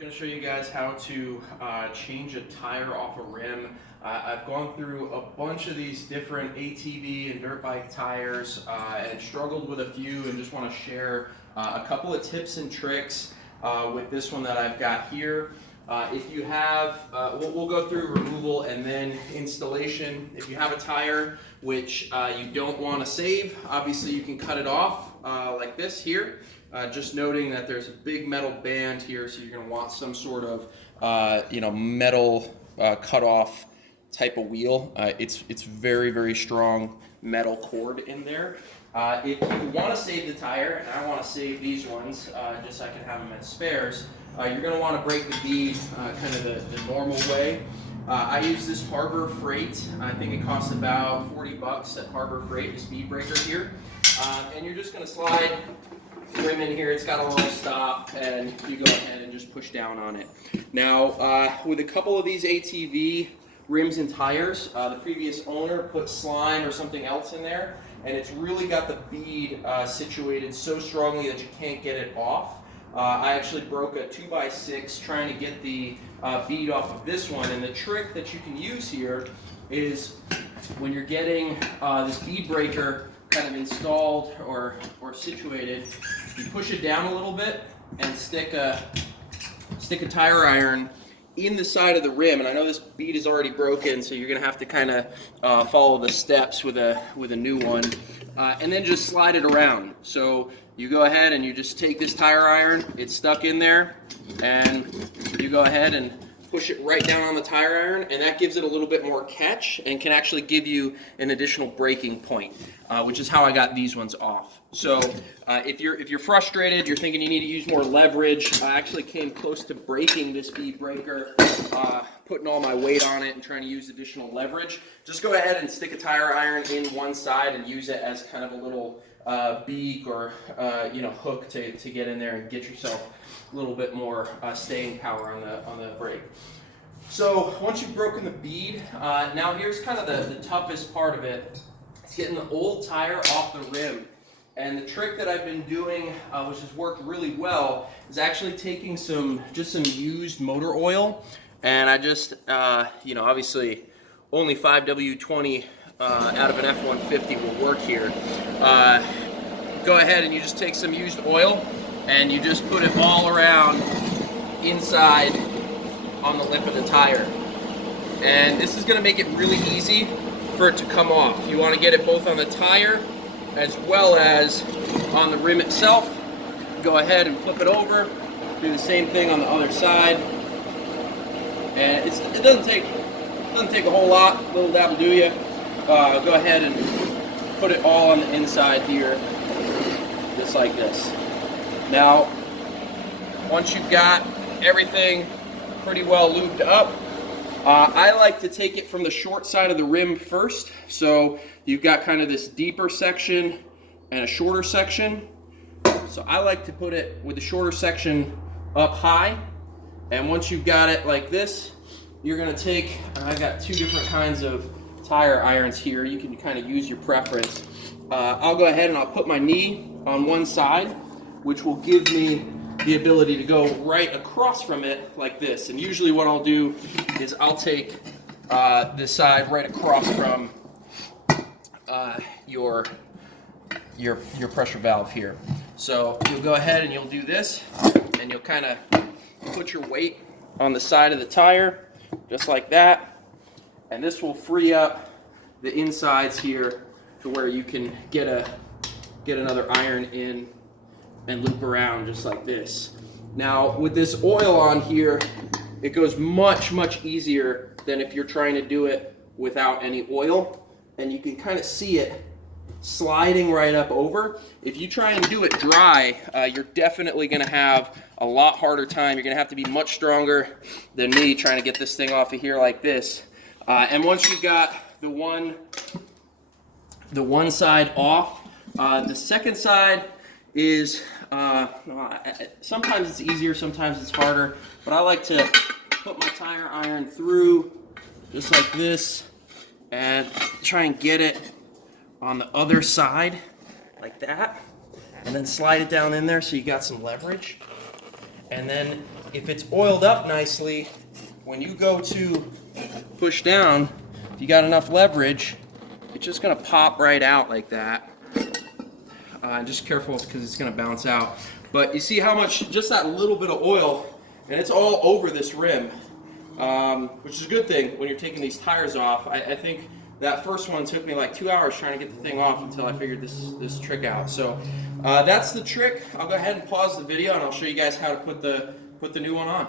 Going to show you guys how to change a tire off a rim. I've gone through a bunch of these different ATV and dirt bike tires and struggled with a few, and just want to share a couple of tips and tricks with this one that I've got here. If you have, we'll go through removal and then installation. If you have a tire which you don't want to save, obviously you can cut it off like this here. Just noting that there's a big metal band here, so you're going to want some sort of metal cut-off type of wheel. It's very, very strong metal cord in there. If you want to save the tire, and I want to save these ones just so I can have them as spares, you're going to want to break the bead kind of the normal way. I use this Harbor Freight. I think it costs about 40 bucks at Harbor Freight, this bead breaker here. And you're just going to slide rim in here. It's got a little stop, and you go ahead and just push down on it. Now, with a couple of these ATV rims and tires, the previous owner put slime or something else in there, and it's really got the bead situated so strongly that you can't get it off. I actually broke a 2x6 trying to get the bead off of this one, and the trick that you can use here is when you're getting this bead breaker kind of installed or situated, you push it down a little bit and stick a tire iron in the side of the rim. And I know this bead is already broken, so you're gonna have to kind of follow the steps with a new one, and then just slide it around. So you go ahead and you just take this tire iron, it's stuck in there, and you go ahead and push it right down on the tire iron, and that gives it a little bit more catch and can actually give you an additional braking point, which is how I got these ones off. So if you're frustrated, you're thinking you need to use more leverage, I actually came close to breaking this bead breaker, putting all my weight on it and trying to use additional leverage. Just go ahead and stick a tire iron in one side and use it as kind of a little beak or hook to get in there and get yourself a little bit more staying power on the brake. So once you've broken the bead, now here's kind of the toughest part of it. It's getting the old tire off the rim. And the trick that I've been doing, which has worked really well, is actually taking some used motor oil, and I just obviously only 5W20 out of an F-150 will work here. Go ahead and you just take some used oil and you just put it all around inside on the lip of the tire. And this is going to make it really easy for it to come off. You want to get it both on the tire as well as on the rim itself. Go ahead and flip it over, do the same thing on the other side. And it doesn't take a whole lot, little that'll do you. Go ahead and put it all on the inside here, just like this. Now, once you've got everything pretty well lubed up, I like to take it from the short side of the rim first. So you've got kind of this deeper section and a shorter section. So I like to put it with the shorter section up high. And once you've got it like this, you're gonna take, I've got two different kinds of tire irons here. You can kind of use your preference. I'll go ahead and I'll put my knee on one side, which will give me the ability to go right across from it like this. And usually what I'll do is I'll take this side right across from your pressure valve here. So you'll go ahead and you'll do this, and you'll kind of put your weight on the side of the tire, just like that. And this will free up the insides here to where you can get another iron in and loop around just like this. Now with this oil on here, it goes much, much easier than if you're trying to do it without any oil. And you can kind of see it sliding right up over. If you try and do it dry, you're definitely going to have a lot harder time. You're going to have to be much stronger than me trying to get this thing off of here like this. And once you've got the one side off, the second side is sometimes it's easier, sometimes it's harder, but I like to put my tire iron through just like this and try and get it on the other side like that, and then slide it down in there so you got some leverage. And then if it's oiled up nicely, when you go to push down, if you got enough leverage, it's just gonna pop right out like that. Just careful because it's gonna bounce out. But you see how much, just that little bit of oil, and it's all over this rim, which is a good thing when you're taking these tires off. I think that first one took me like 2 hours trying to get the thing off until I figured this trick out. So that's the trick. I'll go ahead and pause the video and I'll show you guys how to put the new one on.